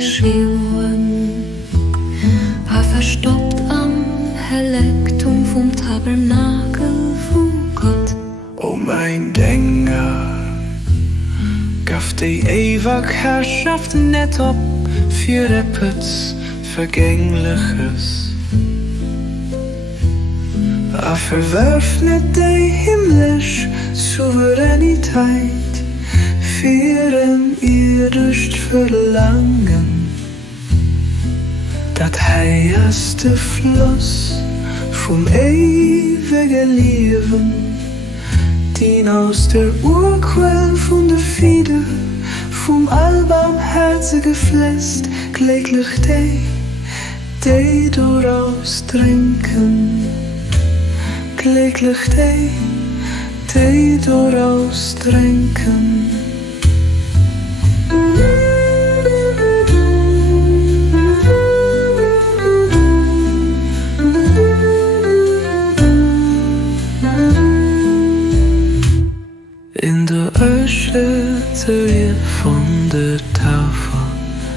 geschrieben, verstoppt am Helektum vom Tabernakel von Gott. O mein Denger, gaf die Ewigherrschaft net op für etwas Vergängliches. Verwerf net die himmlisch Souveränität für ein irdisch Verlangen. Dat heiligste Fluss vom ewigen Leben, die aus der Urquell von der Fiede, vom allbarmherzigen Fleß, kläglich die daraus trinken. Kläglich die daraus trinken. In der Erschütterung von der Tafel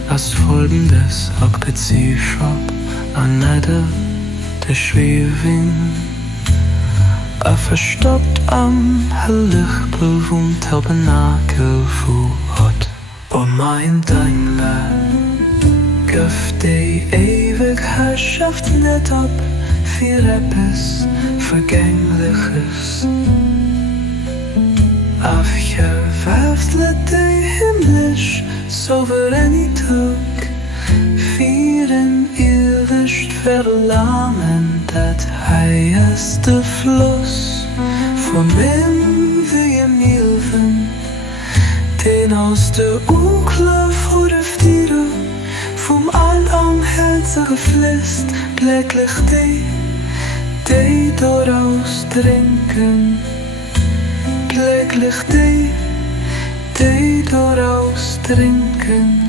als folgendes abgeziffert: Another der Schwebing, verstoppt am Lichtbel vom Tabernakel von Gott. O mein Denkbar, gaf die Ewigherrschaft net ab für etwas Vergängliches. Afgewerftet die himmlisch Souveränität für ein ewig Verlangen, dat heiligste Fluss vom ewigen Leben, den aus der Unklar vor der Friede vom allbarmherzigen Fleß, glücklich die daraus trinken. Glücklich die daraus trinken.